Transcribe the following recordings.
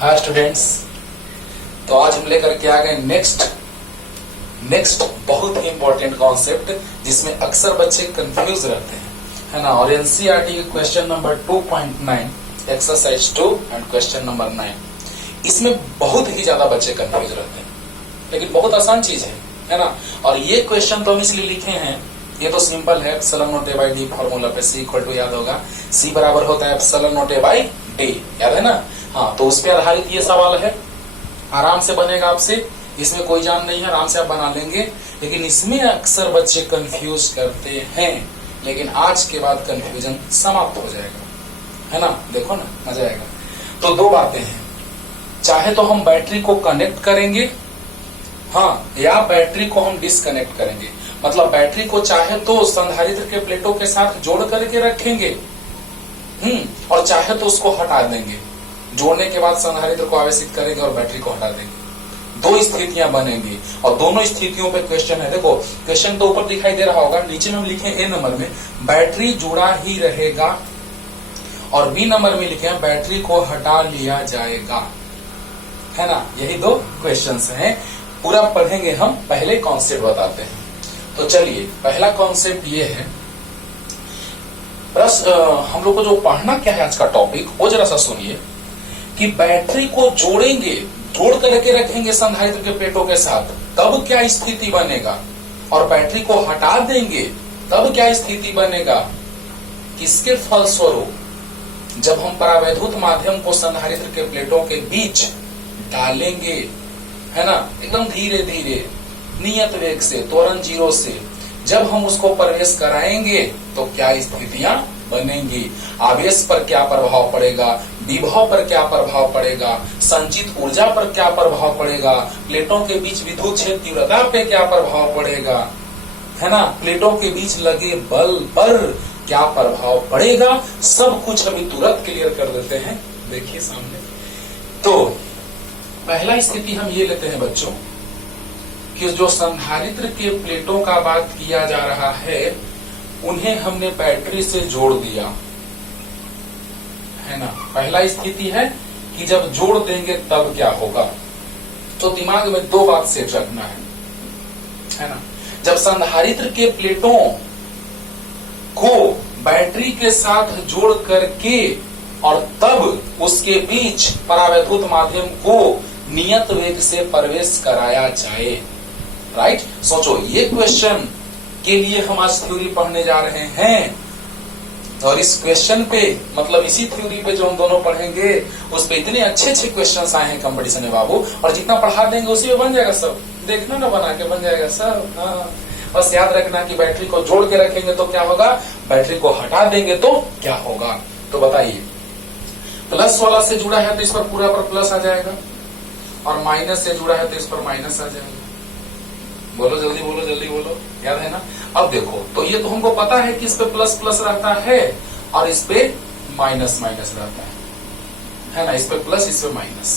Hi students. तो आज हम लेकर के आ गए नेक्स्ट बहुत ही इंपॉर्टेंट कॉन्सेप्ट जिसमें अक्सर बच्चे कंफ्यूज रहते हैं, है ना। और एनसीईआरटी के question number 2.9 exercise 2 and question number 9, इसमें बहुत ही ज्यादा बच्चे कंफ्यूज रहते हैं, लेकिन बहुत आसान चीज है ना। और ये क्वेश्चन तो हम इसलिए लिखे हैं, ये तो सिंपल है, epsilon naught A by D formula पे C इक्वल टू याद होगा, C बराबर होता है epsilon naught A by D, याद है ना। हाँ, तो उस पे आधारित ये सवाल है, आराम से बनेगा आपसे, इसमें कोई जान नहीं है, आराम से आप बना लेंगे। लेकिन इसमें अक्सर बच्चे कंफ्यूज करते हैं, लेकिन आज के बाद कंफ्यूजन समाप्त हो जाएगा, है ना। देखो ना, मजा आएगा। तो दो बातें हैं, चाहे तो हम बैटरी को कनेक्ट करेंगे, हाँ, या बैटरी को हम डिसकनेक्ट करेंगे। मतलब बैटरी को चाहे तो संधारित्र के प्लेटों के साथ जोड़ करके रखेंगे, और चाहे तो उसको हटा देंगे। जोड़ने के बाद संधारित्र को आवेशित करेंगे और बैटरी को हटा देंगे। दो स्थितियां बनेंगी और दोनों स्थितियों पे क्वेश्चन है। देखो क्वेश्चन तो ऊपर दिखाई दे रहा होगा, नीचे में हम लिखे ए नंबर में बैटरी जुड़ा ही रहेगा, और बी नंबर में लिखे बैटरी को हटा लिया जाएगा, है ना। यही दो क्वेश्चंस हैं, पूरा पढ़ेंगे हम, पहले कॉन्सेप्ट बताते हैं। तो चलिए, पहला कॉन्सेप्ट ये है, बस हम लोग को जो पढ़ना क्या है आज का टॉपिक, वो जरा सा सुनिए कि बैटरी को जोड़ेंगे, जोड़ करके रखेंगे संधारित्र के प्लेटों के साथ, तब क्या स्थिति बनेगा, और बैटरी को हटा देंगे तब क्या स्थिति बनेगा। किसके फलस्वरूप जब हम परावैद्युत माध्यम को संधारित्र के प्लेटों के बीच डालेंगे, है ना, एकदम धीरे धीरे नियत वेग से, त्वरण 0 से, जब हम उसको प्रवेश कराएंगे तो क्या स्थितियां बनेंगी। आवेश पर क्या प्रभाव पड़ेगा, विभव पर क्या प्रभाव पड़ेगा, संचित ऊर्जा पर क्या प्रभाव पड़ेगा, प्लेटों के बीच विद्युत क्षेत्र तीव्रता पे क्या प्रभाव पड़ेगा, है ना, प्लेटों के बीच लगे बल पर क्या प्रभाव पड़ेगा, सब कुछ अभी तुरंत क्लियर कर देते हैं। देखिए सामने, तो पहला स्थिति हम ये लेते हैं बच्चों कि जो संधारित्र के प्लेटों का बात किया जा रहा है, उन्हें हमने बैटरी से जोड़ दिया, है ना। पहला स्थिति है कि जब जोड़ देंगे तब क्या होगा। तो दिमाग में दो बात सेट रखना है ना। जब संधारित्र के प्लेटों को बैटरी के साथ जोड़ करके और तब उसके बीच परावैद्युत माध्यम को नियत वेग से प्रवेश कराया जाए, राइट। सोचो, ये क्वेश्चन के लिए हम आज थ्योरी पढ़ने जा रहे हैं, और इस क्वेश्चन पे, मतलब इसी थ्योरी पे जो हम दोनों पढ़ेंगे, उस पे इतने अच्छे अच्छे क्वेश्चंस आए हैं कंपटीशन में बाबू, और जितना पढ़ा देंगे उसी में बन जाएगा सब। देखना ना, बना के बन जाएगा सब। हाँ, बस याद रखना कि बैटरी को जोड़ के रखेंगे तो क्या होगा, बैटरी को हटा देंगे तो क्या होगा। तो बताइए, प्लस वाला से जुड़ा है तो इस पर पूरा पर प्लस आ जाएगा, और माइनस से जुड़ा है तो इस पर माइनस आ जाएगा। बोलो जल्दी, बोलो जल्दी, बोलो, याद है ना। अब देखो, तो ये तो हमको पता है कि इस पे प्लस प्लस रहता है और इस पे माइनस माइनस रहता है ना। इस पे प्लस, इस पे माइनस।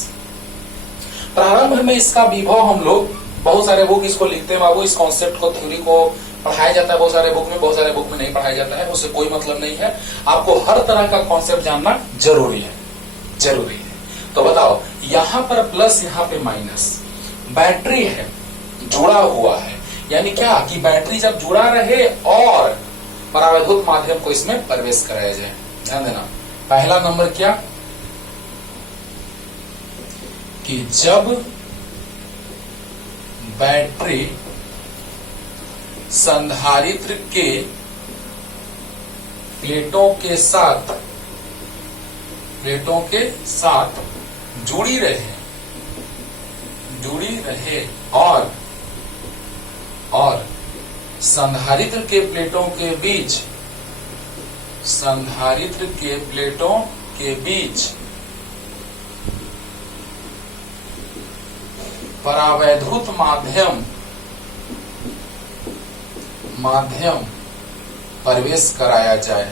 प्रारंभ में इसका विभव हम लोग बहुत सारे बुक इसको लिखते हैं बाबू, इस कॉन्सेप्ट को, थ्योरी को पढ़ाया जाता है बहुत सारे बुक में, बहुत सारे बुक में नहीं पढ़ाया जाता है, उससे कोई मतलब नहीं है। आपको हर तरह का कॉन्सेप्ट जानना जरूरी है, जरूरी है। तो बताओ, यहाँ पर प्लस, यहाँ पे माइनस, बैटरी है, जुड़ा हुआ है, यानी क्या कि बैटरी जब जुड़ा रहे और परावैद्युत माध्यम को इसमें प्रवेश कराया जाए। ध्यान देना, पहला नंबर क्या कि जब बैटरी संधारित्र के प्लेटों के साथ जुड़ी रहे और संधारित्र के प्लेटों के बीच परावैद्युत माध्यम प्रवेश कराया जाए।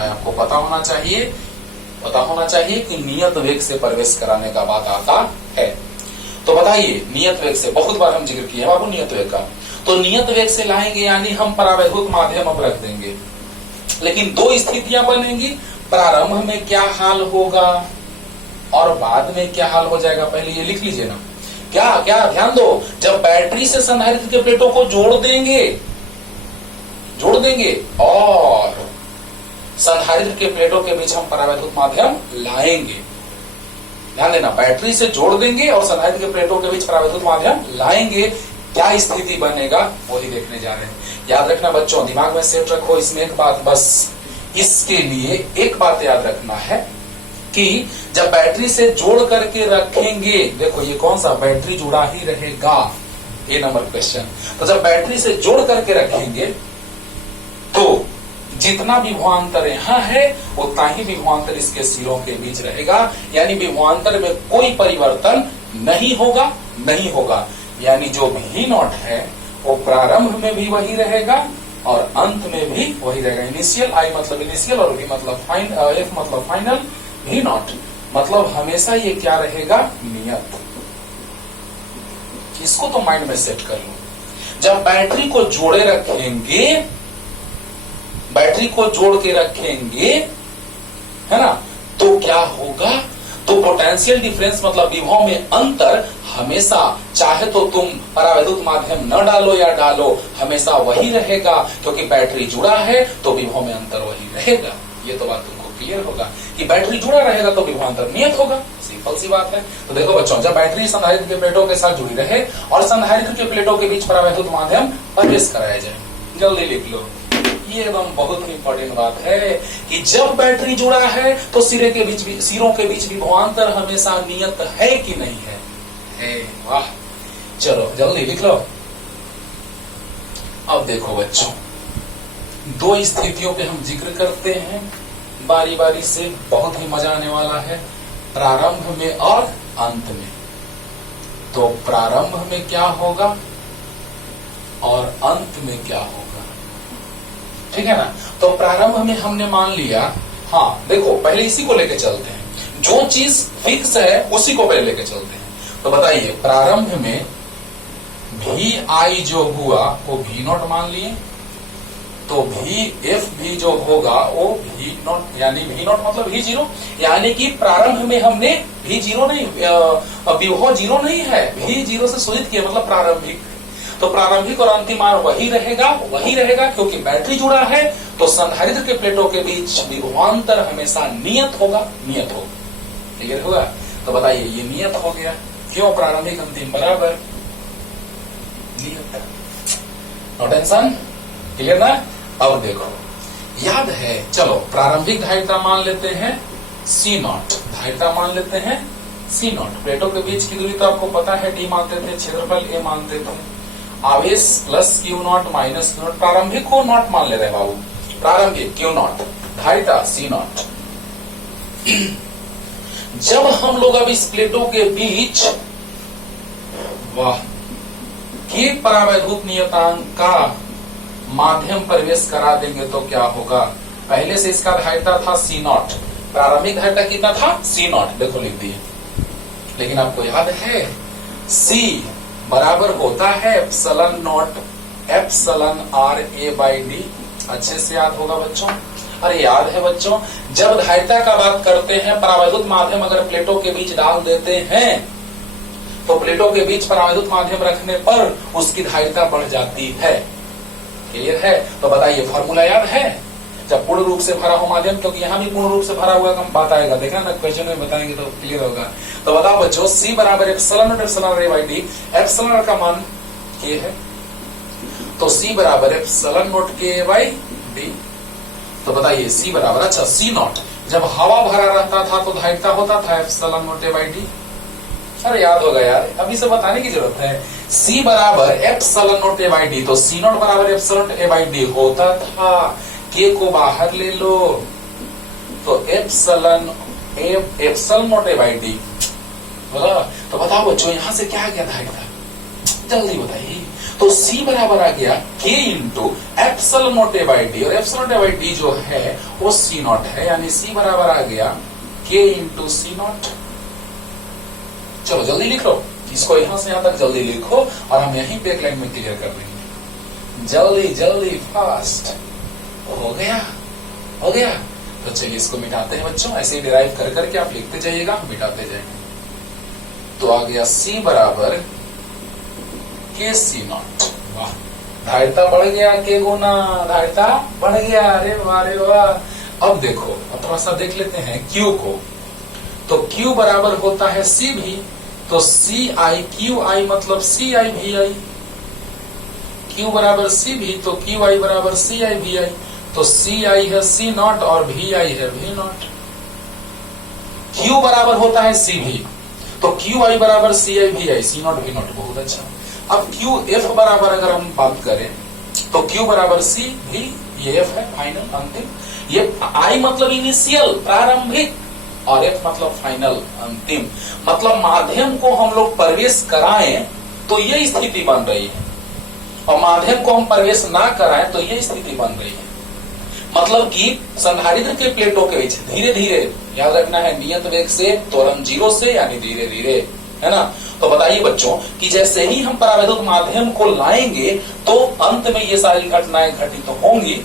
आपको पता होना चाहिए कि नियत वेग से प्रवेश कराने का बात आता है। तो बताइए, नियत वेग से बहुत बार हम जिक्र किया बाबू नियत वेग का, तो नियत वेग से लाएंगे यानी हम परावैद्युत माध्यम अब रख देंगे, लेकिन दो स्थितियां बनेंगी। प्रारंभ में क्या हाल होगा और बाद में क्या हाल हो जाएगा, पहले ये लिख लीजिए ना। क्या क्या ध्यान दो, जब बैटरी से संधारित्र के प्लेटों को जोड़ देंगे और संधारित्र के प्लेटों के बीच हम परावैद्युत माध्यम लाएंगे। ध्यान देना, बैटरी से जोड़ देंगे और संधारित्र के प्लेटों के बीच परावैद्युत माध्यम लाएंगे, क्या स्थिति बनेगा वही देखने जा रहे हैं। याद रखना बच्चों, दिमाग में सेट रखो इसमें एक बात, बस इसके लिए एक बात याद रखना है कि जब बैटरी से जोड़ करके रखेंगे, देखो ये कौन सा बैटरी जुड़ा ही रहेगा, ये नंबर क्वेश्चन। तो जब बैटरी से जोड़ करके रखेंगे तो जितना विभवांतर यहां है उतना ही विभवांतर इसके सिरों के बीच रहेगा, यानी विभवांतर में कोई परिवर्तन नहीं होगा। यानी जो भी नॉट है वो प्रारंभ में भी वही रहेगा और अंत में भी वही रहेगा। इनिशियल, आई मतलब इनिशियल और वी मतलब फाइनल, एफ मतलब फाइनल, भी नॉट मतलब हमेशा ये क्या रहेगा, नियत। इसको तो माइंड में सेट कर लो। जब बैटरी को जोड़े रखेंगे, बैटरी को जोड़ के रखेंगे, है ना, तो क्या होगा, तो पोटेंशियल डिफरेंस मतलब विभव में अंतर हमेशा, चाहे तो तुम परावैद्युत माध्यम न डालो या डालो, हमेशा वही रहेगा, क्योंकि बैटरी जुड़ा है तो विभव में अंतर वही रहेगा। ये तो बात तुमको क्लियर होगा कि बैटरी जुड़ा रहेगा तो विभवांतर नियत होगा, सिंपल सी बात है। तो देखो बच्चों, जब बैटरी संधारित्र के प्लेटों के साथ जुड़ी रहे और संधारित्र के प्लेटों के बीच परावैद्युत माध्यम प्रवेश कराया जाए, जल्दी लिख लो, ये एकदम बहुत ही इंपॉर्टेंट बात है कि जब बैटरी जुड़ा है तो सिरों के बीच विभवांतर हमेशा नियत है कि नहीं है? वाह, चलो जल्दी लिख लो। अब देखो बच्चों, दो स्थितियों पे हम जिक्र करते हैं बारी बारी से, बहुत ही मजा आने वाला है, प्रारंभ में और अंत में। तो प्रारंभ में क्या होगा और अंत में क्या होगा, ठीक है ना। तो प्रारंभ में हमने मान लिया, हाँ देखो पहले इसी को लेके चलते हैं, जो चीज फिक्स है उसी को पहले लेके चलते हैं। तो बताइए, प्रारंभ में भी आई जो हुआ वो भी नॉट मान लिए, तो भी एफ भी जो होगा वो भी नॉट, यानी भी नॉट मतलब भी जीरो, यानी कि प्रारंभ में हमने भी जीरो नहीं, विभव जीरो नहीं है, भी जीरो से सूचित किया मतलब प्रारंभिक। तो प्रारंभिक और अंतिम मान वही रहेगा क्योंकि बैटरी जुड़ा है, तो संधारित्र के प्लेटों के बीच विभवांतर हमेशा नियत होगा। क्लियर होगा? तो बताइए, ये नियत हो गया, क्यों प्रारंभिक अंतिम बराबर नियत, नो टेंशन, क्लियर ना। अब देखो, याद है, चलो प्रारंभिक धारिता मान लेते हैं सी नॉट, धारिता मान लेते हैं सी नॉट, प्लेटों के बीच की दूरी तो आपको पता है डी मानते थे, क्षेत्रफल ए मानते थे, आवेश plus Q not minus Q not, प्रारंभिक को नॉट मान ले रहे बाबू, प्रारंभिक क्यू नॉट, धारिता सी नॉट। जब हम लोग अब इस प्लेटों के बीच वाह के परावैद्युत नियतांक का माध्यम प्रवेश करा देंगे तो क्या होगा। पहले से इसका धारिता था सी नॉट, प्रारंभिक धारिता कितना था सी नॉट, देखो लिख दिए, लेकिन आपको याद है सी बराबर होता है epsilon nought epsilon R A by D, अच्छे से याद होगा बच्चों। अरे याद है बच्चों, जब धारिता का बात करते हैं, परावैद्युत माध्यम अगर प्लेटों के बीच डाल देते हैं तो प्लेटों के बीच परावैद्युत माध्यम रखने पर उसकी धारिता बढ़ जाती है। क्लियर है? तो बताइए, फॉर्मूला याद है, जब पूर्ण रूप से भरा हो माध्यम, क्योंकि यहाँ भी पूर्ण रूप से भरा हुआ कम बात आएगा, देखना ना क्वेश्चन में बताएंगे तो क्लियर होगा। तो बताओ बच्चों, सी बराबर epsilon nought epsilon R by D, epsilon का मान के है, तो सी बराबर epsilon nought K by D. तो बताइए सी बराबर, अच्छा सी नॉट जब हवा भरा रहता था तो धारिता होता था epsilon naught A by D. अरे याद होगा यार, अभी से बताने की जरूरत है। सी बराबर epsilon naught A by D, तो सी नॉट बराबर एप्सिलॉन ए बाई डी होता था, के को बाहर ले लो तो epsilon naught A by D बोला। तो बताओ बच्चों, यहां से क्या आ गया धारिता, जल्दी बताइए। तो सी बराबर आ गया K into epsilon naught A by D, और epsilon naught A by D जो है वो सी नॉट है, यानी सी बराबर आ गया के इंटू सी नॉट। चलो जल्दी लिख लो, इसको यहां से यहां तक जल्दी लिखो और हम यहीं पे एक लाइन में क्लियर कर देंगे। जल्दी जल्दी फास्ट, हो गया। तो चलिए इसको मिटाते हैं बच्चों, ऐसे ही डिराइव कर करके आप लिखते जाइएगा, मिटाते जाएंगे। तो आ गया C बराबर के सी नॉट। वाह, धारिता बढ़ गया, के गुना धारिता बढ़ गया। अरे वाह रे वाह। अब देखो, अब थोड़ा सा देख लेते हैं Q को। तो Q बराबर होता है C भी, तो सी आई क्यू आई मतलब सी आई भी आई। Q बराबर C भी, तो क्यू आई बराबर सी आई भी आई। तो सी आई है C नॉट और भी आई है V नॉट। Q बराबर होता है C भी, तो क्यू आई बराबर सी आई भी आई, सी नॉट भी नॉट। बहुत अच्छा। अब क्यू एफ बराबर अगर हम बात करें तो क्यू बराबर सी भी, ये एफ है फाइनल अंतिम। ये आई मतलब इनिशियल प्रारंभिक और एफ मतलब फाइनल अंतिम। मतलब माध्यम को हम लोग प्रवेश कराएं तो ये स्थिति बन रही है, और माध्यम को हम प्रवेश ना कराएं तो ये स्थिति बन रही है। मतलब कि संधारित्र के प्लेटों के बीच धीरे धीरे, याद रखना है, नियत वेग से त्वरण 0 से यानी धीरे धीरे, है ना। तो बताइए बच्चों कि जैसे ही हम परावैद्युत माध्यम को लाएंगे तो अंत में ये सारी घटनाएं घटित तो होंगी,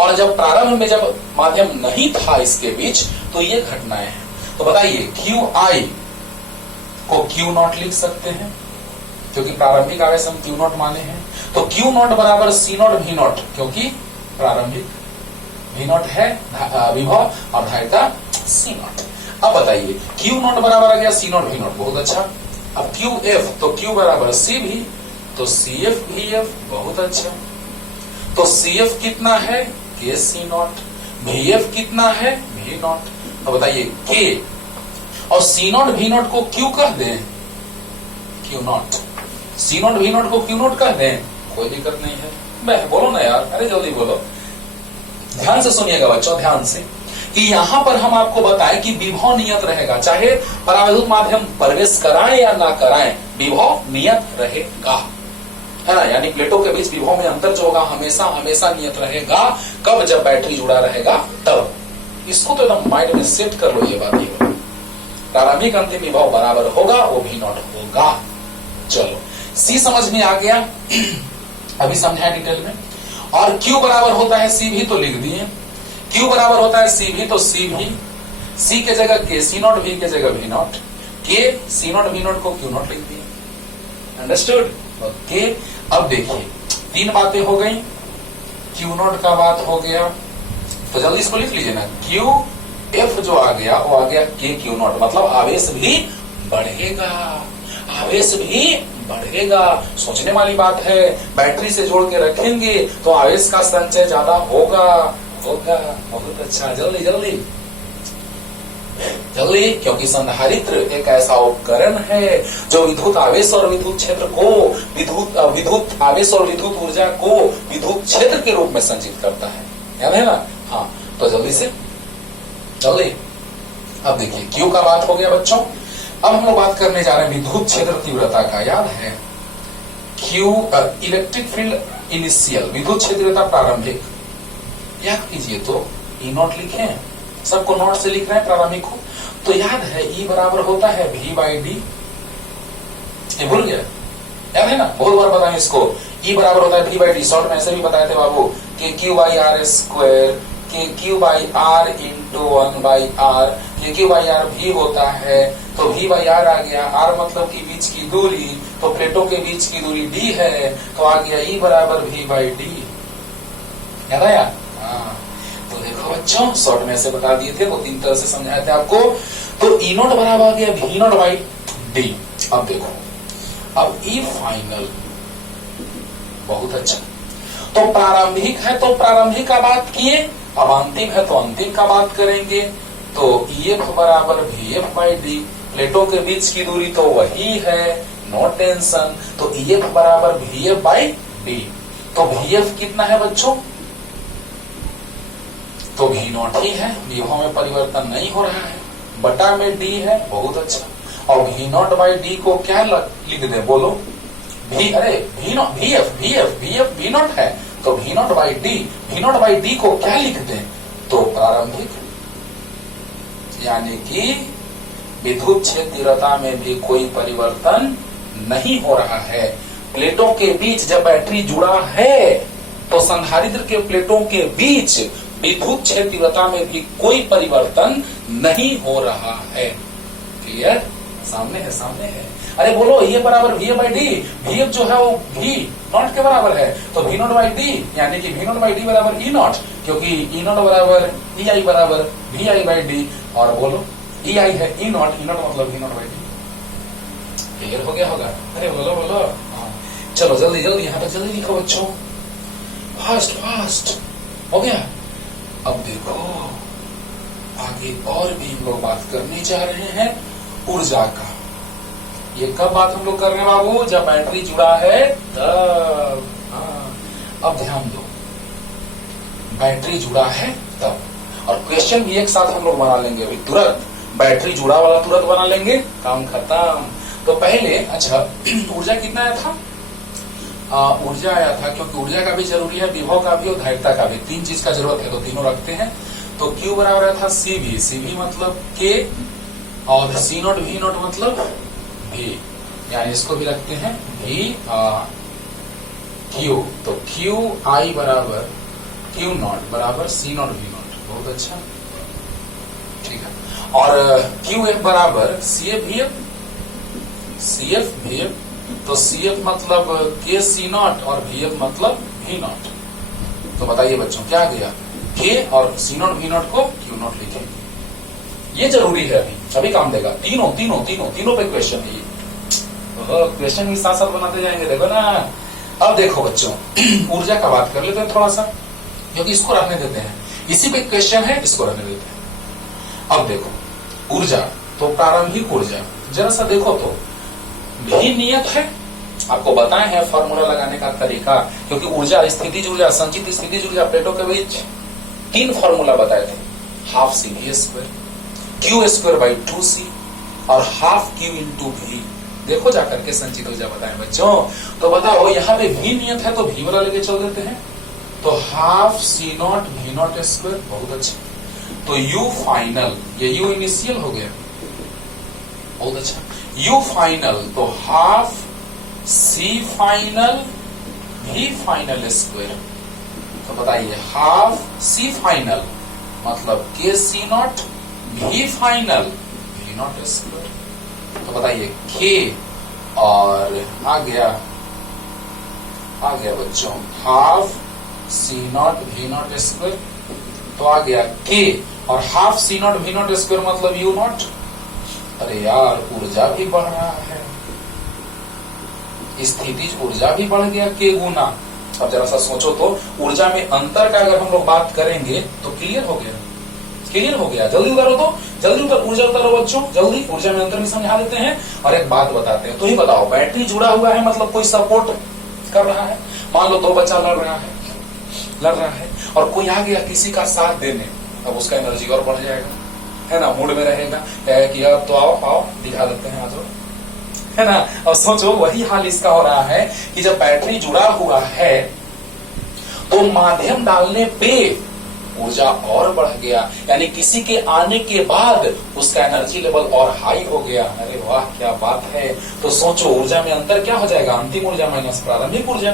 और जब प्रारंभ में जब माध्यम नहीं था इसके बीच तो ये घटनाएं हैं। तो बताइए क्यू आई को क्यू नॉट लिख सकते हैं क्योंकि प्रारंभिक आवेश हम क्यू नॉट माने हैं। तो क्यू नॉट बराबर सी नॉट भी नॉट, क्योंकि प्रारंभिक V नॉट है विभव और धारिता C नॉट। अब बताइए Q नॉट बराबर आ गया C नॉट V नॉट। बहुत अच्छा। अब QF, तो Q बराबर C भी, तो CF VF। बहुत अच्छा। तो CF कितना है K C नॉट, VF कितना है V नॉट। तो बताइए K और C नॉट V नॉट को Q कह दें, Q not. C not V not को Q नॉट कह दें, कोई दिक्कत नहीं है। मैं बोलो ना यार, अरे जल्दी बोलो। ध्यान से सुनिएगा बच्चों, ध्यान से, कि यहां पर हम आपको बताएं कि विभव नियत रहेगा, चाहे परावैद्युत माध्यम प्रवेश कराएं या ना कराएं, विभव नियत रहेगा, है ना। यानी प्लेटों के बीच विभव में अंतर जो होगा हमेशा हमेशा नियत रहेगा। कब? जब बैटरी जुड़ा रहेगा तब। इसको तो एकदम माइंड में सेट कर लो, ये बात ही होगा। प्रारंभिक अंतिम विभव बराबर होगा, वो भी नॉट होगा। चलो सी समझ में आ गया, अभी समझाए डिटेल में। और Q बराबर होता है C भी, तो लिख दिए। Q बराबर होता है C भी, तो C भी, C के जगह K C नॉट, V के जगह V not, K C not V not को Q नॉट लिख दिए। अंडरस्टूड? ओके। अब देखिए तीन बातें हो गई, Q नॉट का बात हो गया, तो जल्दी इसको लिख लीजिए ना। Q F जो आ गया वो आ गया K Q नॉट, मतलब आवेश भी बढ़ेगा, आवेश भी बढ़ेगा। सोचने वाली बात है, बैटरी से जोड़ के रखेंगे तो आवेश का संचय ज्यादा होगा होगा। बहुत अच्छा। जल्दी जल्दी जल्दी, क्योंकि संधारित्र एक ऐसा उपकरण है जो विद्युत आवेश और विद्युत क्षेत्र को, विद्युत आवेश और विद्युत ऊर्जा को विद्युत क्षेत्र के रूप में संचित करता है। याद है ना? हाँ, तो जल्दी से जल्दी। अब देखिए Q का बात हो गया बच्चों। अब हम लोग बात करने जा रहे हैं विद्युत क्षेत्र तीव्रता का। याद है Q इलेक्ट्रिक फील्ड इनिशियल, विद्युत क्षेत्रता प्रारंभिक। याद कीजिए, तो E नॉट लिखे, सबको नॉट से लिख रहे हैं प्रारंभिक को। तो याद है E बराबर होता है V/D। ये भूल गया? याद है ना? बहुत बार बताएं इसको। E बराबर होता है V/D। शॉर्ट में ऐसे भी बताए थे बाबू कि Q/R स्क्वायर, कि Q/R इंटू 1/R। ये Q/R भी होता है, तो V/R आ गया। R मतलब कि बीच की दूरी, तो प्लेटों के बीच की दूरी D है, तो आ गया E बराबर V/D। याद आया? हाँ, तो देखो बच्चों शॉर्ट में ऐसे बता दिए थे, वो तीन तरह से समझाए थे आपको। तो E नॉट बराबर आ गया V नॉट/D। अब देखो, अब E फाइनल। बहुत अच्छा। तो प्रारंभिक है तो प्रारंभिक का बात किए, अब अंतिम है तो अंतिम का बात करेंगे। तो EF बराबर VF/D, प्लेटों के बीच की दूरी तो वही है, नो टेंशन। तो EF बराबर VF/D। तो VF कितना है बच्चों? तो V नॉट ही है, विभव में परिवर्तन नहीं हो रहा है, बटा में D है। बहुत अच्छा। और V नॉट/D को क्या लिख दे बोलो? V नॉट है, तो V नॉट/D को क्या लिख दें? तो प्रारंभिक, यानी कि विद्युत क्षेत्र तीव्रता में भी कोई परिवर्तन नहीं हो रहा है। प्लेटों के बीच जब बैटरी जुड़ा है तो संधारित्र के प्लेटों के बीच विद्युत क्षेत्र तीव्रता में भी कोई परिवर्तन नहीं हो रहा है। क्लियर? सामने है। अरे बोलो ये बराबर V by D, V F जो है वो वी नॉट के बराबर है, तो वी नॉट बाई डी यानी कि वी नॉट बाई डी बराबर ई नॉट, क्योंकि ई नॉट बराबर ई आई बराबर वी आई बाई डी, और बोलो ई आई है ई नॉट मतलब V nought by D. Clear हो गया होगा? अरे बोलो हाँ। चलो जल्दी यहाँ पर जल्दी लिखो बच्चों, फास्ट हो गया। अब देखो आगे और भी हम लोग बात करने जा रहे हैं ऊर्जा का। ये कब बात हम लोग कर रहे हैं बाबू? जब बैटरी जुड़ा है तब। अब ध्यान दो, बैटरी जुड़ा है तब, और क्वेश्चन भी एक साथ हम लोग बना लेंगे अभी तुरंत। बैटरी जुड़ा वाला तुरंत बना लेंगे, काम खत्म। तो पहले अच्छा ऊर्जा कितना आया था? ऊर्जा आया था, क्योंकि ऊर्जा का भी जरूरी है, विभव का भी और धारिता का भी, तीन चीज का जरूरत है, तो तीनों रखते हैं। तो Q बराबर आया था CV मतलब K, और C नॉट V नॉट मतलब V, यानी इसको भी रखते हैं V Q। तो Q I बराबर Q नॉट बराबर C नॉट V नॉट। बहुत अच्छा, ठीक है। और QF बराबर CF VF, तो CF मतलब K C नॉट और VF मतलब V नॉट। तो बताइए बच्चों क्या गया? K और C नॉट V नॉट को Q नॉट लिखेंगे, ये जरूरी है, अभी काम देगा। तीनों पे क्वेश्चन है ये, क्वेश्चन भी साथ साथ बनाते जाएंगे, देखो ना। अब देखो बच्चों ऊर्जा का बात कर लेते हैं थोड़ा सा, क्योंकि इसको रखने देते हैं, इसी पे क्वेश्चन है, इसको रखने देते हैं। अब देखो ऊर्जा, तो प्रारंभिक ऊर्जा जरा सा देखो तो भी नियत है, आपको बताए हैं फॉर्मूला लगाने का तरीका, क्योंकि ऊर्जा, स्थितिज ऊर्जा, संचित स्थितिज ऊर्जा, प्लेटों के बीच 3 फॉर्मूला बताए थे, half CV square, Q square by 2C और हाफ Q इंटू V। देखो जाकर के संचित ऊर्जा बताए बच्चों। तो बताओ यहाँ पे V नियत है तो V वाला लेके चल देते हैं, तो half C not V not square. बहुत अच्छा। तो U फाइनल, ये U इनिशियल हो गया, बहुत अच्छा। U फाइनल तो half C final V final square. तो बताइए हाफ C फाइनल मतलब K C not V final V not square. तो बताइए K और आ गया बच्चों half C not V not square. तो आ गया K और half C not V not square मतलब U नॉट। अरे यार ऊर्जा भी बढ़ रहा है, स्थितिज ऊर्जा भी बढ़ गया K गुना। अब जरा सा सोचो तो ऊर्जा में अंतर का अगर हम लोग बात करेंगे तो क्लियर हो गया। जल्दी उतारो तो, जल्दी ऊर्जा उतारो बच्चों, जल्दी ऊर्जा में अंतर भी समझा देते हैं। और एक बात बताते हैं, तो ही बताओ बैटरी जुड़ा हुआ है मतलब कोई सपोर्ट कर रहा है। मान लो 2 बच्चा लड़ रहा है और कोई आ गया किसी का साथ देने, अब उसका एनर्जी और बढ़ जाएगा, है ना, मूड में रहेगा कि अब तो आओ दिखा देते हैं आज, है ना। अब सोचो वही हाल इसका हो रहा है कि जब बैटरी जुड़ा हुआ है तो माध्यम डालने पे ऊर्जा और बढ़ गया, यानी किसी के आने के बाद उसका एनर्जी लेवल और हाई हो गया। अरे वाह क्या बात है। तो सोचो ऊर्जा में अंतर क्या हो जाएगा? अंतिम ऊर्जा माइनस प्रारंभिक ऊर्जा।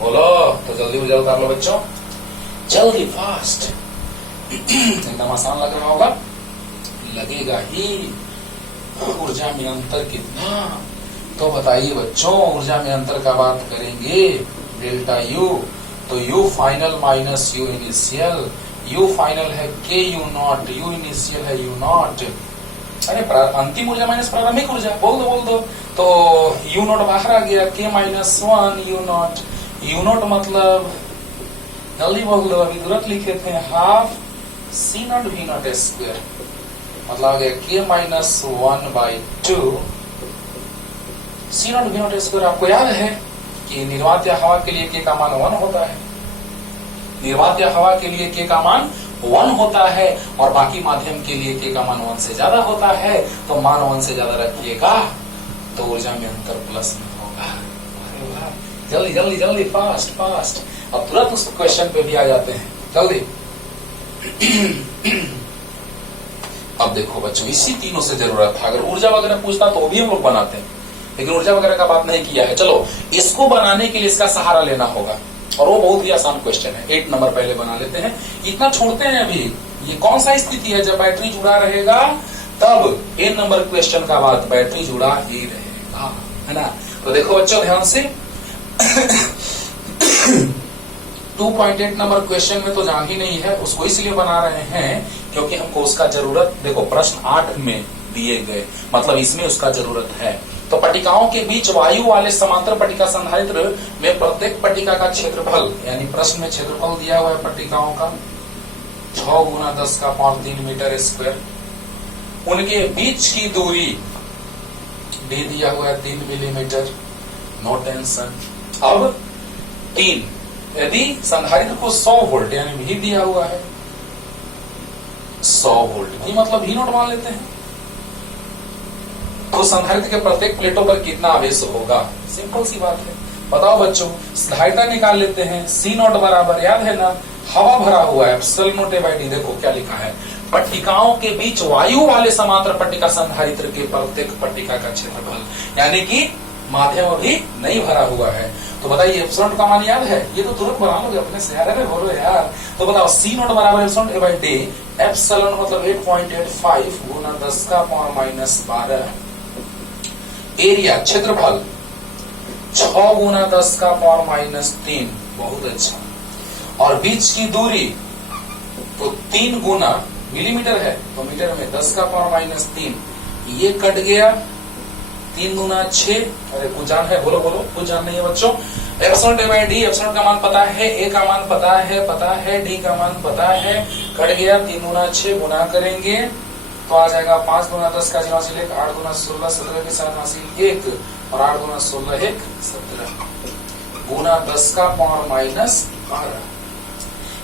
बोलो तो जल्दी ऊर्जा उतार लो बच्चों, जल्दी फास्ट। एकदम आसान लग रहा होगा, लगेगा ही। ऊर्जा में अंतर कितना? तो बताइए बच्चों ऊर्जा में अंतर का बात करेंगे डेल्टा U, तो U final minus U initial, U final है K U naught, U initial है U नॉट। अरे अंतिम ऊर्जा माइनस प्रारंभिक ऊर्जा, बोल दो। तो U नॉट बाहर आ गया, K minus 1 U naught. U not मतलब जल्दी बोल दो, अभी तुरंत लिखे थे half C not V not square, मतलब आ गया K minus 1/2 C not V not square. आपको याद है कि निर्वात या हवा के लिए K का मान 1 होता है, निर्वात या हवा के लिए K का मान 1 होता है, और बाकी माध्यम के लिए K का मान 1 से ज्यादा होता है। तो मान 1 से ज्यादा रखिएगा तो ऊर्जा में अंतर प्लस में होगा। अरे वाह, जल्दी फास्ट। अब तुरंत उस क्वेश्चन पे भी आ जाते हैं, जल्दी। अब देखो बच्चों इसी तीनों से जरूरत था, अगर ऊर्जा वगैरह पूछता तो भी हम लोग बनाते हैं, लेकिन ऊर्जा वगैरह का बात नहीं किया है। चलो इसको बनाने के लिए इसका सहारा लेना होगा, और वो बहुत ही आसान क्वेश्चन है। 8 नंबर पहले बना लेते हैं, इतना छोड़ते हैं अभी। ये कौन सा स्थिति है जब बैटरी जुड़ा रहेगा, तब 8 नंबर क्वेश्चन का बाद बैटरी जुड़ा ही रहेगा, है ना। तो देखो बच्चों ध्यान से 2.8 नंबर क्वेश्चन में तो जान ही नहीं है, उसको इसलिए बना रहे हैं क्योंकि हमको उसका जरूरत, देखो प्रश्न 8 में दिए गए, मतलब इसमें उसका जरूरत है। तो पट्टिकाओं के बीच वायु वाले समांतर पट्टिका संधारित्र में प्रत्येक पट्टिका का क्षेत्रफल, यानी प्रश्न में क्षेत्रफल दिया हुआ है पट्टिकाओं का 6 गुना 10 का पावर 3 मीटर स्क्वायर। उनके बीच की दूरी डी दिया हुआ है 3 मिलीमीटर, नो टेंशन। अब 3, यदि संधारित्र को 100 वोल्ट यानी भी दिया हुआ है 100 वोल्ट, भी मतलब भी नोट मान लेते हैं, तो संधारित्र के प्रत्येक प्लेटों पर कितना आवेश होगा। सिंपल सी बात है, बताओ बच्चों, धारिता निकाल लेते हैं। C नोट बराबर, याद है ना, हवा भरा हुआ है एप्सिलॉन नोट बाई डी। देखो क्या लिखा है, पट्टिकाओं के बीच वायु वाले समांतर पट्टिका संधारित्र के प्रत्येक पट्टिका का क्षेत्रफल, यानी कि माध्यम अभी नहीं भरा हुआ है। तो बताइए एप्सिलॉन का मान याद है, ये तो तुरंत बना लोगे अपने से, अरे बोलो यार। तो बताओ C नोट बराबर एप्सिलॉन बाई डी, एप्सिलॉन मतलब 8.85 गुना 10 का पावर माइनस 12, एरिया क्षेत्रफल 6 गुना 10 का पावर माइनस 3, बहुत अच्छा। और बीच की दूरी तो 3 गुना मिलीमीटर है, तो मीटर में 10 का पावर माइनस 3, ये कट गया 3 गुना 6, अरे कुछ जान है, बोलो बोलो, कुछ जान नहीं है बच्चों। एप्सिलॉन बाई डी, एप्सिलॉन का मान पता है, ए का मान पता है, डी का मान पता है, कट गया 3 गुना 6, गुना करेंगे तो आ जाएगा 5 गुना 10 का 0 1, 8 गुना 16 17 के साथ हासिल 1, और 8 गुना 16 1 17 गुना 10 का पावर माइनस 12,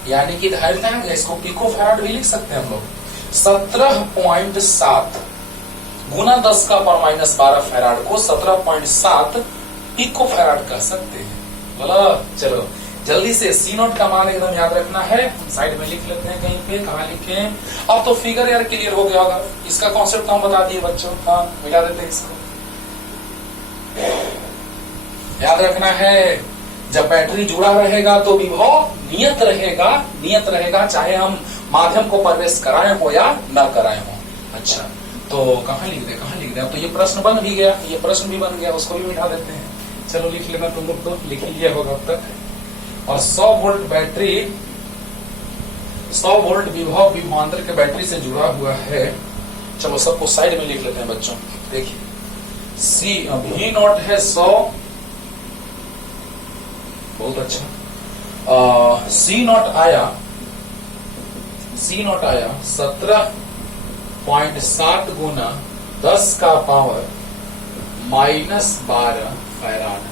यानी कि धारिता है, इसको पिको फैराड भी लिख सकते हैं हम लोग। 17.7 गुना 10 का पावर माइनस 12 फैराड को 17.7 पिको फैराड कह सकते हैं। बोलो चलो जल्दी से C नोट का मान एकदम याद रखना है, साइड में लिख लेते हैं कहीं पे, कहाँ लिखें। अब तो फिगर यार क्लियर हो गया होगा, इसका कॉन्सेप्ट हम बता दिए बच्चों, हाँ मिला देते हैं इसको। याद रखना है, जब बैटरी जुड़ा रहेगा तो विभव नियत रहेगा, चाहे हम माध्यम को प्रवेश कराएं हो या न कराएं हो। अच्छा तो कहाँ लिख दे, अब तो ये प्रश्न बन भी गया, ये प्रश्न भी बन गया, उसको भी मिटा देते हैं। चलो लिख लेना, तुम लोग तो लिख लिया होगा अब तक। और 100 वोल्ट बैटरी, 100 वोल्ट विभव विभवांतर के बैटरी से जुड़ा हुआ है। चलो सबको साइड में लिख लेते हैं बच्चों। देखिए V नोट है 100, बहुत अच्छा। C नोट आया 17.7 गुना 10 का पावर माइनस 12 फैराड।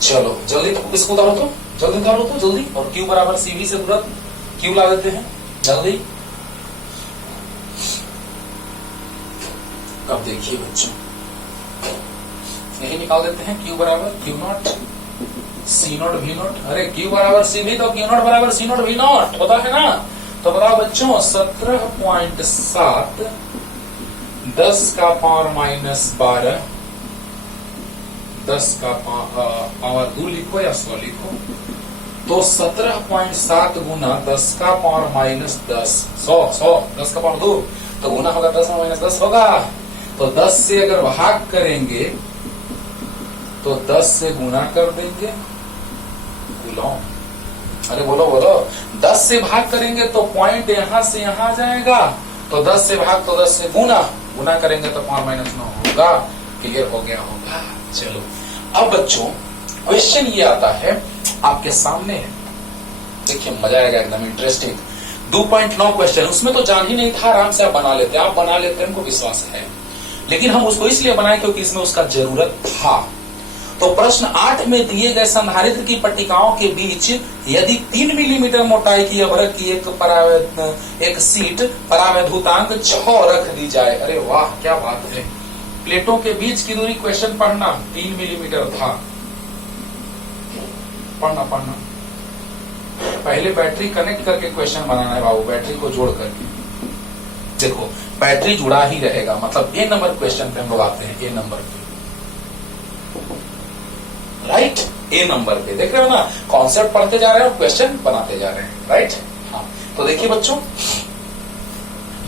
चलो जल्दी इसको उतारो तो, जल्दी। और Q बराबर CV से तुरंत Q ला देते हैं जल्दी। अब देखिए बच्चों, यही निकाल देते हैं, Q बराबर Q not C not V not, अरे Q बराबर CV तो Q नॉट बराबर C नॉट V नॉट होता है ना। तो बताओ बच्चों 17.7 10 का पावर माइनस 12, 10 का पावर 2 लिखो या 100 लिखो, तो 17.7 गुना 10 का पावर माइनस 10, 100 10 का पावर 2, तो गुना होगा 10 माइनस 10 होगा। तो 10 से अगर भाग करेंगे तो 10 से गुना कर देंगे, अरे बोलो 10 से भाग करेंगे तो पॉइंट यहां से यहां आ जाएगा, तो 10 से भाग तो 10 से गुना करेंगे तो पावर माइनस 9 होगा। क्लियर हो गया होगा। चलो अब बच्चों क्वेश्चन ये आता है आपके सामने है, देखिए मजा आएगा एकदम इंटरेस्टिंग। 2.9 क्वेश्चन, उसमें तो जान ही नहीं था, आराम से आप बना लेते, हमको विश्वास है, लेकिन हम उसको इसलिए बनाए क्योंकि इसमें उसका जरूरत था। तो प्रश्न 8 में दिए गए संधारित्र की पट्टिकाओं के बीच यदि 3 मिलीमीटर मोटाई की अभ्रक की एक सीट परावैद्युतांक 6 रख दी जाए। अरे वाह क्या बात है, प्लेटों के बीच की दूरी क्वेश्चन पढ़ना 3 मिलीमीटर था, पढ़ना पहले बैटरी कनेक्ट करके क्वेश्चन बनाना है बाबू, बैटरी को जोड़ करके। देखो बैटरी जुड़ा ही रहेगा, मतलब ए नंबर क्वेश्चन पे हम लोग आते हैं, ए नंबर पे, राइट। ए नंबर पे। देख रहे हो ना, कॉन्सेप्ट पढ़ते जा रहे हैं और क्वेश्चन बनाते जा रहे हैं, राइट। हाँ, तो देखिए बच्चों,